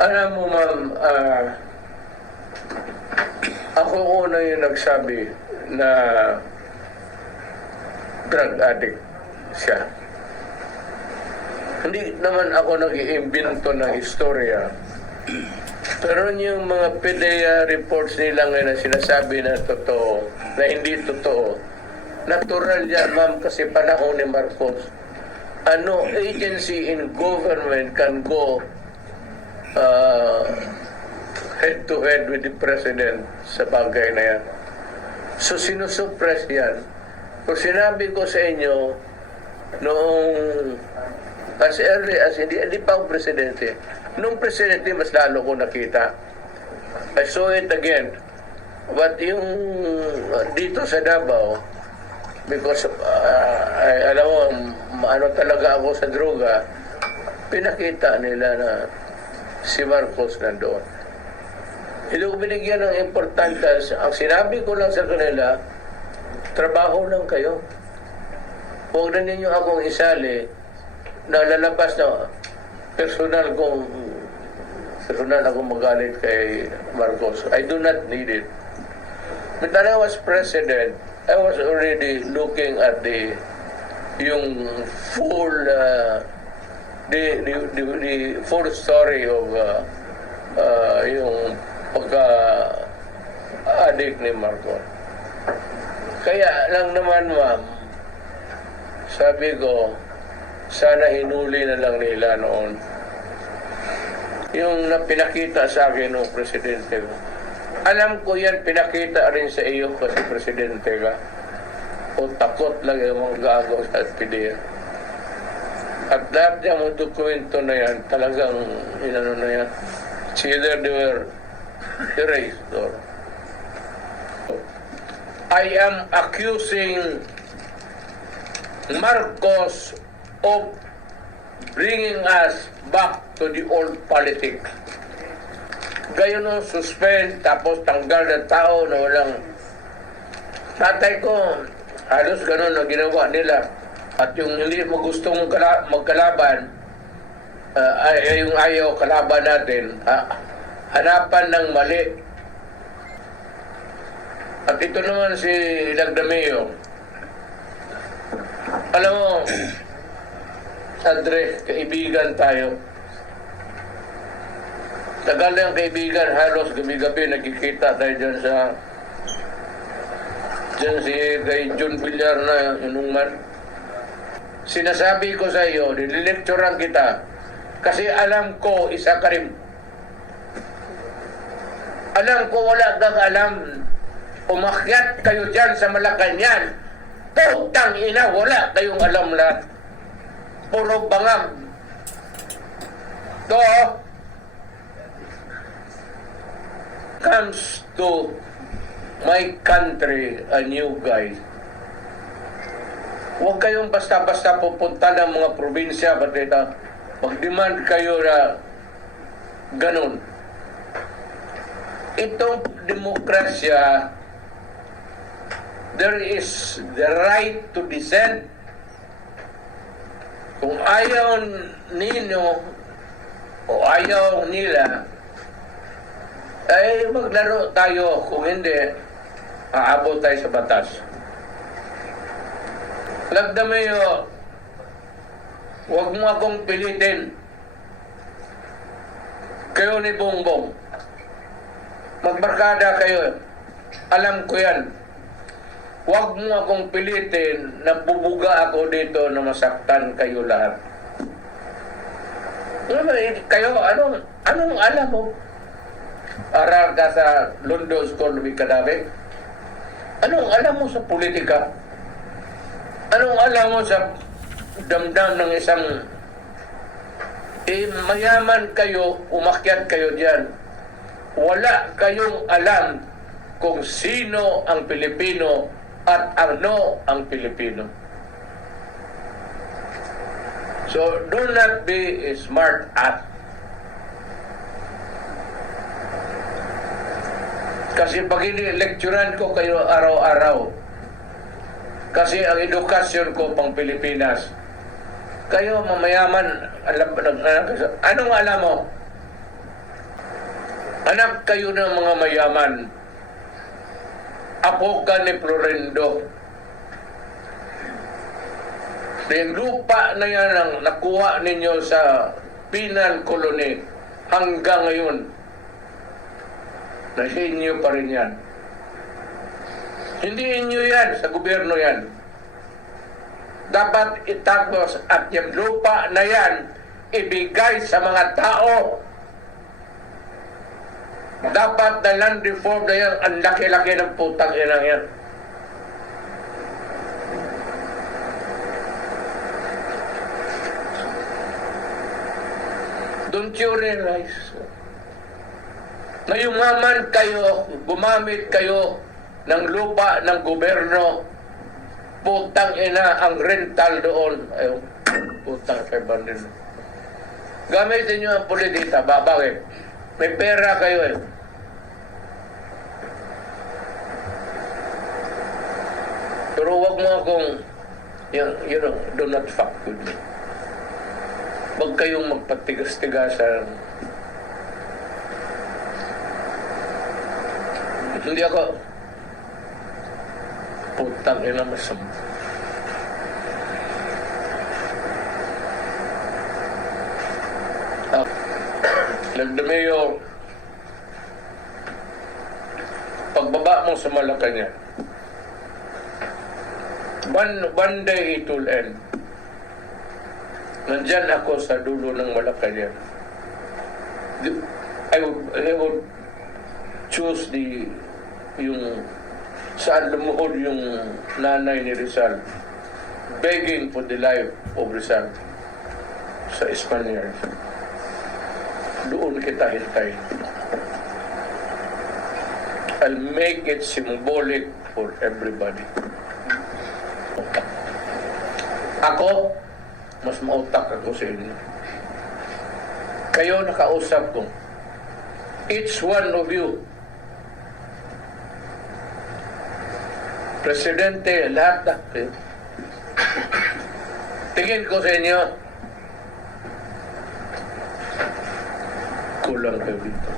Alam mo, ma'am, ako una yung nagsabi na drug addict siya. Hindi naman ako nag-iimbento ng istorya. Pero yung mga PDEA reports nila ngayon na sinasabi na totoo, na hindi totoo, natural yan, ma'am, kasi panahon ni Marcos. Ano agency in government can go head to head with the president sa bagay na yan? So sinusuppress yan. Kung sinabi ko sa inyo noong as early as hindi pa ako presidente, nung presidente mas lalo ko nakita. I saw it again. But yung dito sa Davao, because alam mo, ano talaga ako sa droga, pinakita nila na si Marcos nandoon. Hindi ko binigyan ng importansya. Ang sinabi ko lang sa kanila, trabaho lang kayo. Huwag na ninyo akong isali na lalabas na personal akong magalit kay Marcos. I do not need it. But when I was president, I was already looking at yung full the full story of yung pagka-addict ni Marcos. Kaya lang naman, ma'am, sabi ko, sana hinuli na lang nila noon yung pinakita sa akin ng presidente ko. Alam ko yan, pinakita rin sa iyo kasi presidente ka. O takot lang yung mga gago sa PDEA. At lahat yung mga dokumento na yan, talagang inano na yan. It's either they were erased or I am accusing Marcos of bringing us back to the old politics. Gayon no, suspend, tapos tanggal ng tao na walang... Tatay ko, halos ganun na ginawa nila. At yung hindi mo gustong magkalaban, yung ayaw kalaban natin, hanapan ng mali. At ito naman si Lagdameo. Alam mo, Andre, kaibigan tayo. Tagal na yung kaibigan, halos gabi-gabi nagkikita tayo dyan si kay John Villar na inuman. Sinasabi ko sa iyo, nililecturean kita, kasi alam ko, isa ka rin. Alam ko, wala kang alam. Umakyat kayo dyan sa Malacanang. Putang ina, wala kayong alam lahat. Puro bangag. To comes to my country and you guys. Huwag kayong basta-basta pupunta ng mga probinsya, batita. Mag-demand kayo na ganun. Itong demokrasya, there is the right to dissent. Kung ayaw ninyo o ayaw nila, ay maglaro tayo. Kung hindi, aabot tayo sa batas. Lagdameo, huwag mo akong pilitin. Kayo ni Bongbong. Magbarkada kayo. Alam ko yan. Huwag mo akong pilitin na bubuga ako dito na masaktan kayo lahat. Kayo, anong alam mo? Aral ka sa London School of Economics? Anong alam mo sa politika? Anong alam mo sa damdam ng isang mayaman kayo, umakyat kayo diyan. Wala kayong alam kung sino ang Pilipino at ano ang Pilipino. So, do not be a smart ass. Kasi pag ini-lecturean ko kayo araw-araw, kasi ang edukasyon ko pang Pilipinas, kayo mamayaman, anong alam mo? Anak kayo ng mga mayaman. Apo ka ni Florendo. Yung lupa na yan ang nakuha ninyo sa Penal Colony hanggang ngayon. Nasa inyo pa rin yan. Hindi inyo yan, sa gobyerno yan. Dapat itapos at yung lupa na yan ibigay sa mga tao. Dapat na land reform na yan, ang laki-laki ng putang inang yan. Don't you realize na yumaman kayo, gumamit kayo ng lupa ng gobyerno, putang ina ang rental doon. Ay, putang kay bandin. Gamitin nyo ang politita, bakit? May pera kayo eh. Pero wag mo akong, you know, do not fuck with me. Wag kayong magpatigas-tigasan. Hindi ako, putang ina masama. Like the mayor, pagbaba mo sa Malacanang, one day it will end. Nandyan ako sa dulo ng Malacanang. I would choose yung saan lumuhod yung nanay ni Rizal, begging for the life of Rizal sa Espanyol. Doon kita hintay. I'll make it symbolic for everybody. Ako, mas mautak ako sa inyo. Kayo nakausap ko. Each one of you. Presidente, lahat na kayo. Tingin ko sa inyo, kulang kayo dito.